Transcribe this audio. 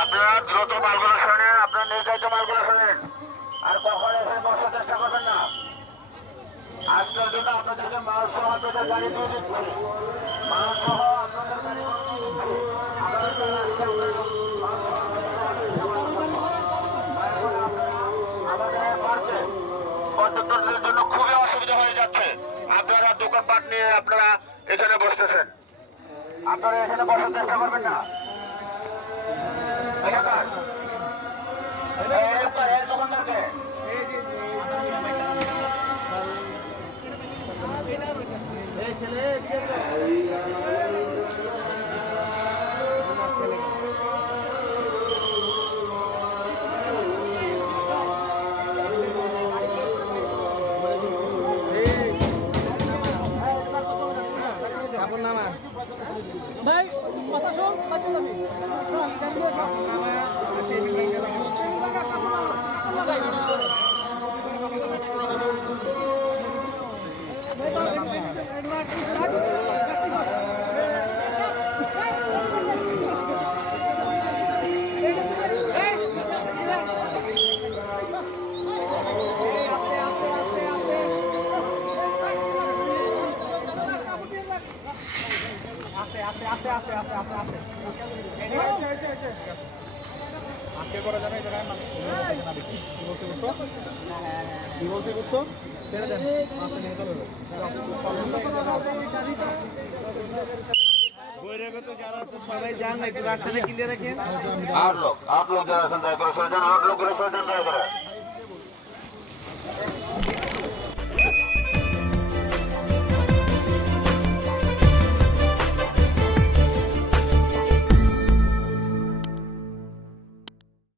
আপনারা দ্রুত মালগুলো শোনেন, আপনার নির্ধারিত মালগুলো শোনেন, আর কখনো এখানে বসার চেষ্টা করবেন না। আজকের জন্য আপনাদেরকে মাল সহ আপনাদের গাড়ি দিয়ে দিচ্ছি, মাল সহ আপনাদের গাড়ি আমাদের মার্কেট পর্যটকদের জন্য খুবই অসুবিধা হয়ে যাচ্ছে। আপনারা দোকানপাট নিয়ে আপনারা এখানে বসতেছেন, আপনারা এখানে বসার চেষ্টা করবেন না। দোকানদারকে ছেলে ভাই কথা শোন বাচ্চা যাবি আজকে করা যাবে এটা না কি বলতে করছো ছেড়ে দেন আপনি নিয়ে চলে বৈরাগত যারা আছে সবাই যান একটু রাস্তাটা ক্লিয়ার রাখেন। आप लोग जरा सा दया करो, आप लोग जरा सा दया करो।